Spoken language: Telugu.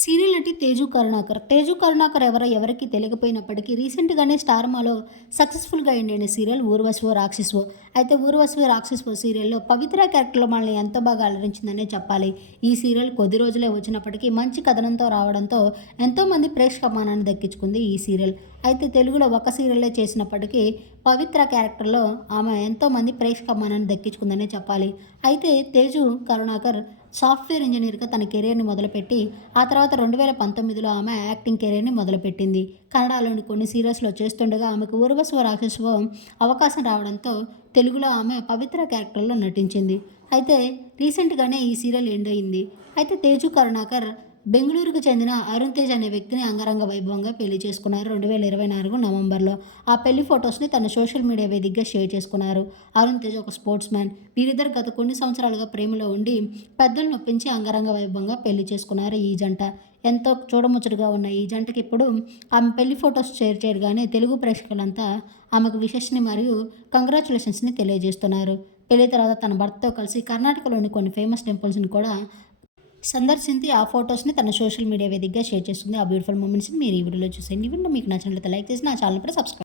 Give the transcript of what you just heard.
సీరియల్ నటి తేజు కరుణాకర్. తేజు కరుణాకర్ ఎవరో ఎవరికి తెలియకపోయినప్పటికీ రీసెంట్గానే స్టార్ మాలో సక్సెస్ఫుల్గా ఎండిన సీరియల్ ఊర్వశివో రాక్షసువో అయితే ఊర్వశివో రాక్షసువో సీరియల్లో పవిత్ర క్యారెక్టర్లో మనల్ని ఎంతో బాగా అలరించిందనే చెప్పాలి. ఈ సీరియల్ కొద్ది రోజులే వచ్చినప్పటికీ మంచి కథనంతో రావడంతో ఎంతోమంది ప్రేక్షకమానాన్ని దక్కించుకుంది ఈ సీరియల్. అయితే తెలుగులో ఒక సీరియల్లే చేసినప్పటికీ పవిత్ర క్యారెక్టర్లో ఆమె ఎంతోమంది ప్రేక్షకమానాన్ని దక్కించుకుందనే చెప్పాలి. అయితే తేజు కరుణాకర్ సాఫ్ట్వేర్ ఇంజనీర్గా తన కెరీర్ని మొదలుపెట్టి ఆ తర్వాత రెండు వేల పంతొమ్మిదిలో ఆమె యాక్టింగ్ కెరీర్ని మొదలుపెట్టింది. కన్నడలోని కొన్ని సీరియల్స్లో చేస్తుండగా ఆమెకు ఊర్వశివ రాక్షసువ అవకాశం రావడంతో తెలుగులో ఆమె పవిత్ర క్యారెక్టర్లో నటించింది. అయితే రీసెంట్గానే ఈ సీరియల్ ఎండ్ అయింది. అయితే తేజు కరుణాకర్ బెంగళూరుకు చెందిన అరుణ్ తేజ్ అనే వ్యక్తిని అంగరంగ వైభవంగా పెళ్ళి చేసుకున్నారు. రెండు వేల ఇరవై నాలుగు నవంబర్లో ఆ పెళ్ళి ఫొటోస్ని తన సోషల్ మీడియా వేదికగా షేర్ చేసుకున్నారు. అరుణ్ తేజ్ ఒక స్పోర్ట్స్ మ్యాన్. వీరిద్దరు గత కొన్ని సంవత్సరాలుగా ప్రేమలో ఉండి పెద్దలు నొప్పించి అంగరంగ వైభవంగా పెళ్ళి చేసుకున్నారు ఈ జంట. ఎంతో చూడముచ్చటగా ఉన్న ఈ జంటకి ఇప్పుడు ఆమె పెళ్ళి ఫొటోస్ షేర్ చేయగానే తెలుగు ప్రేక్షకులంతా ఆమెకు విశేషని మరియు కంగ్రాచులేషన్స్ని తెలియజేస్తున్నారు. పెళ్ళి తర్వాత తన భర్తతో కలిసి కర్ణాటకలోని కొన్ని ఫేమస్ టెంపుల్స్ని కూడా సందర్శించి ఆ ఫొటోస్ని తన సోషల్ మీడియా వేదికగా షేర్ చేస్తుంది. ఆ బ్యూటిఫుల్ మూమెంట్స్ని మీరు ఈ వీడియోలో చూసేయండి. ఈ వీడియో మీకు నచ్చినట్లయితే లైక్ చేసి నా ఛానల్ కూడా సబ్స్క్రైబ్